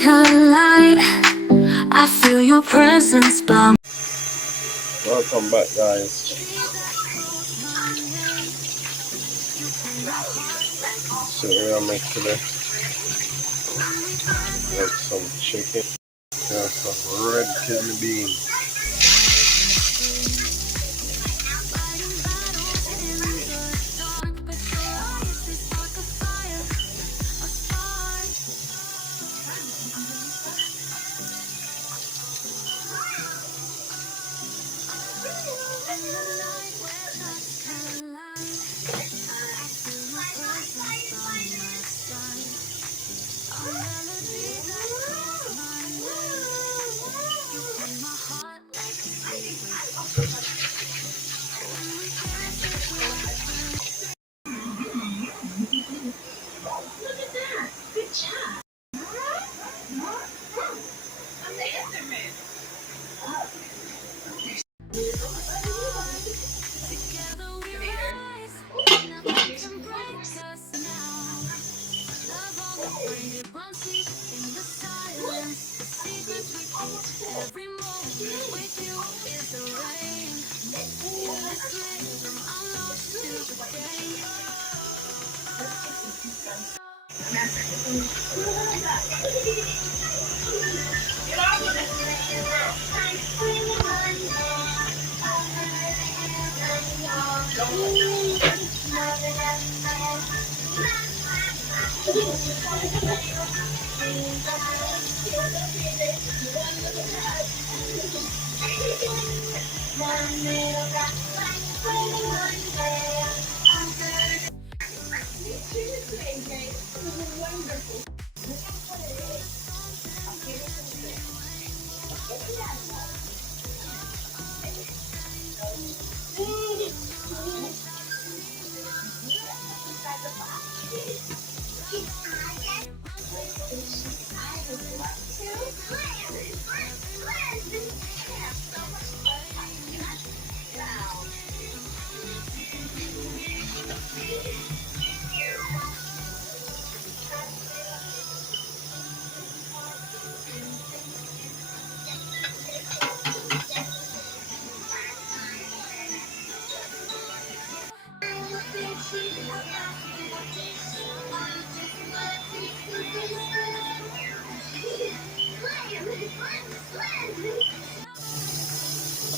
collide. I feel your presence by. Welcome back, guys. So we are making today. We have some chicken. We have some red kidney beans.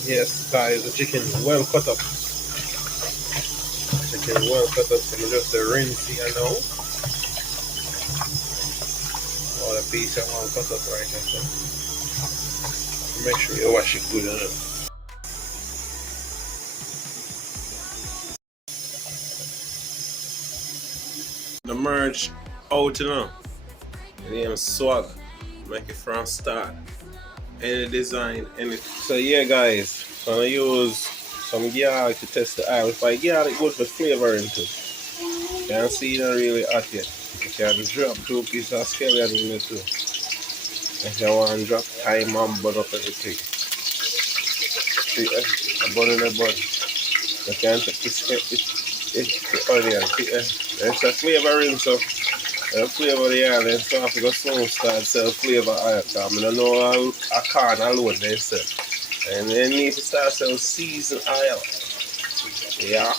Yes, guys, the chicken well cut up. Chicken well cut up. So just the rinse here now. All the piece are all cut up right now. So make sure you wash it good enough. The merge out, you know. The name swag. Make it from start. Any design, any. So yeah, guys, I'm gonna use some garlic to test the oil. If I garlic good for flavoring too. You can see it really hot yet. You can drop 2 pieces of scallion in it too. If you want to drop thyme and burn up everything. See, I burn in the bun. You can take the onion. See, there's a flavoring, so the flavor the oil, then so I have to go slow start sell flavor oil. Because I don't know a can alone they sell. And they need to start selling seasoned oil. Yeah.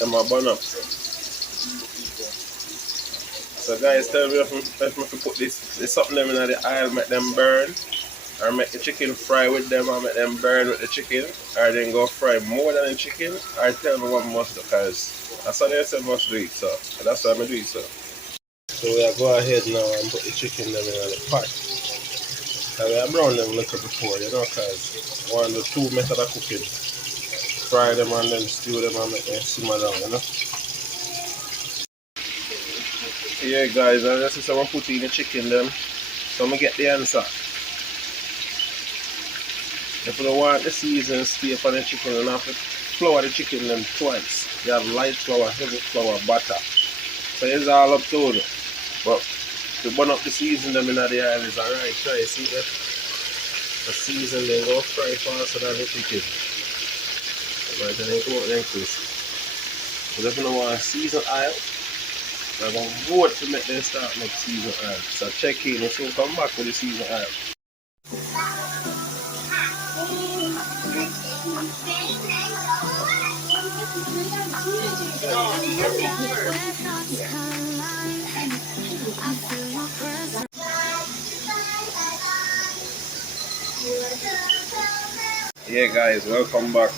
Them a burn up. So guys, tell me if I put this something them in the oil, make them burn. Or make the chicken fry with them and make them burn with the chicken. Or then go fry more than the chicken. Or tell me what must do, because that's what they say must do it, so that's why I'm do it, so. So we'll go ahead now and put the chicken them in the pot. And we brown them a little before, you know, because one of the 2 methods of cooking. Fry them and then stew them and make them simmer down, you know. Yeah guys, and this is how I'm putting the chicken them. So I'm going to get the answer. If you don't want the season stay for the chicken, you have to flour the chicken them twice. You have light flour, heavy flour, butter. So it's all up to you. But to burn up the season them in the oil is alright. Try see that. The season they go fry faster than the chicken. Right, then they go out and crisp. But if you don't want seasoned oil, I'm going to vote to make them start next season herb. So check in and soon come back with the season herb. Yeah guys, welcome back.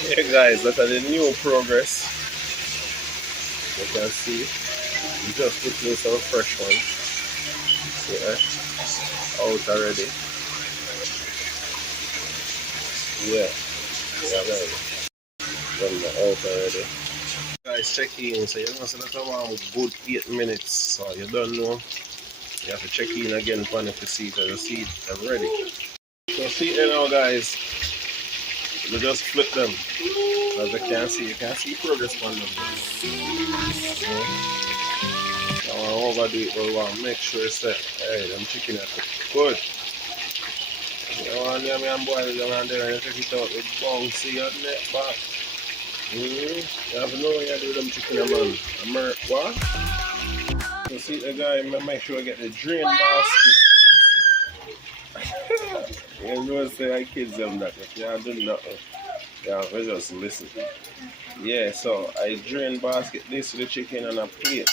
Yeah guys, look at the new progress. You can see, we just put in some fresh ones. See, out already. Yeah, right. Run out already. Guys, check in. So you know, so that's around good 8 minutes. So you don't know. You have to check in again for the seat. The seat are ready. So see there now, guys. We just flip them. As you can see progress on them. I want to overdo it, but we want to make sure it's set. Hey, them chicken are good. You want them and boil them and then you take it out with bouncy on that back. You have to know what you do with them chicken, man. What? So see the guy, make sure I get the drain basket. You know, say I kids them that if you do nothing, yeah, we just listen. Yeah, so I drain basket this with the chicken and a plate.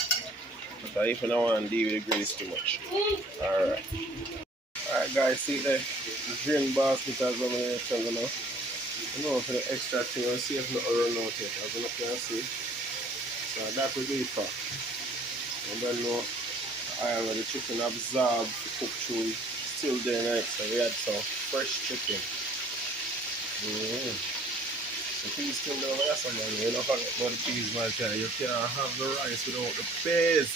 But if you don't want to deal with the grease too much. Alright. Alright guys, see the drain basket as well in the you know. You know for the extra thing, I'll see if not run out yet. As you can see. So that will be it for. And then know I have the chicken absorbed to cook through. Still there nice. So we had some fresh chicken. The peas still there, that's something. You don't forget about the peas, my child. You can't have the rice without the peas.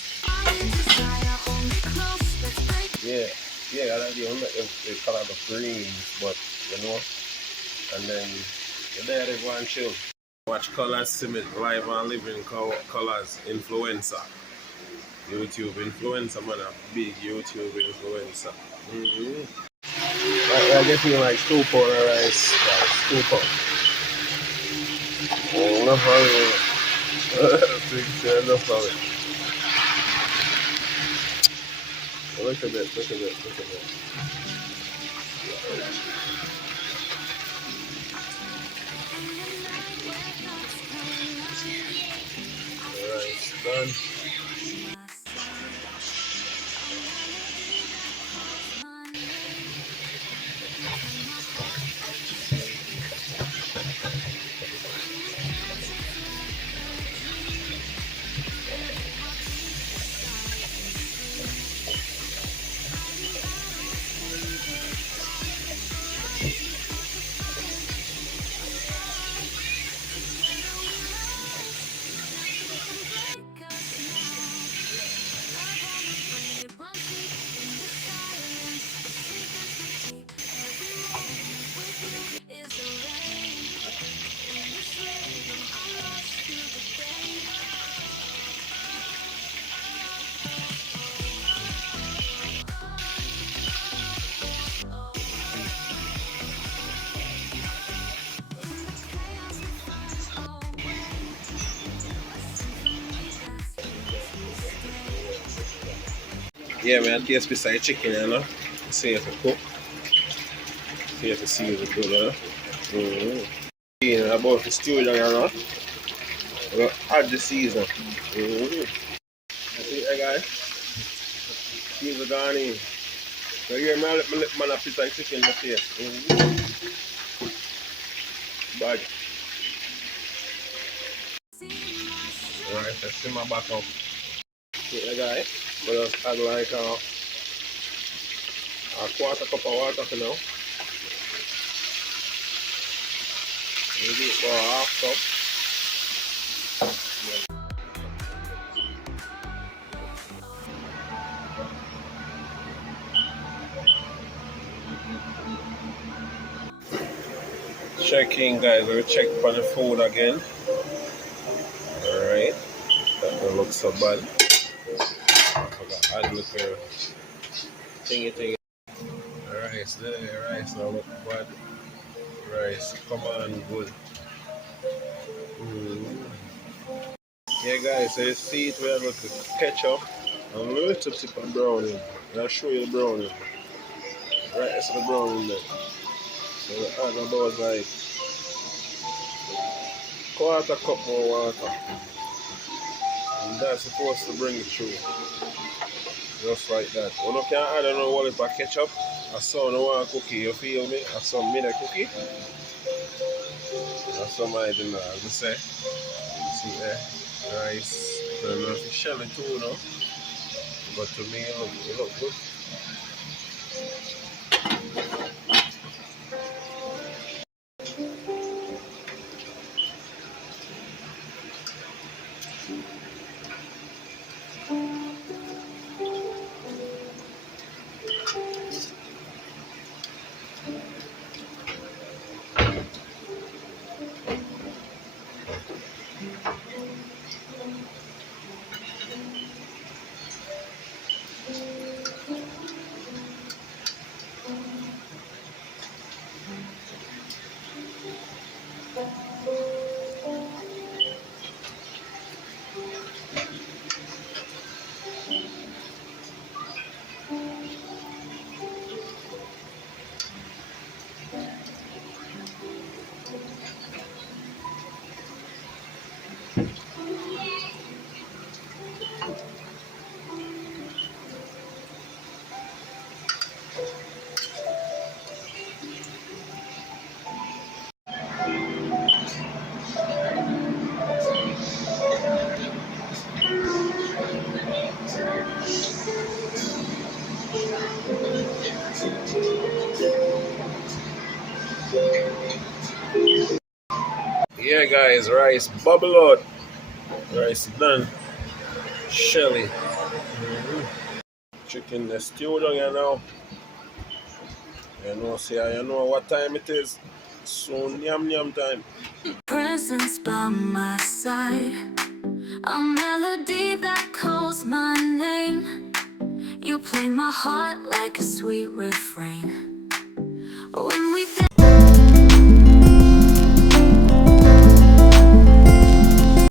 Yeah, yeah, I don't make the color of greens, but you know, and then you're there, they go and chill. Watch Colors Summit live and living colors influencer. YouTube influencer, man, a big YouTube influencer. I get me like 2 pound of rice, like 2 pound. Oh, enough of it. Enough of it. Look a bit. Alright, done. Yeah, man, taste beside chicken, you know. See if it cook. See if it seals it good, you know. About the stew, you know. We'll add the season. See that, guys? Season gone in. So here, man, let me man up like chicken in the face. Bad. Let's simmer back up. Yeah, guys. We'll just add like a quarter cup of water for now. Maybe for a half cup. Checking, guys. We'll check for the food again. Alright. That don't look so bad. I forgot to add little thingy. Rice there, rice don't look bad. Rice, come on, good. Mm. Yeah, guys, so you see it, we have like ketchup and a little sip of brownie. I'll show you the brownie. Right, so the brownie there. So we add about like quarter cup more water. And that's supposed to bring it through. Just like that. You know, can add another whole heap of ketchup. I saw no one cookie, you feel me? I saw me the cookie. That's some I do not have to say. See there? Rice. I don't know if it's shelly too, no? But to me, it look good. Yeah, guys, rice bubble out. Rice done. Shelly. Chicken the stew down here now. You know, see, you know what time it is. Soon yum yum time. Presence by my side, a melody that calls my name. You play my heart like a sweet refrain. When we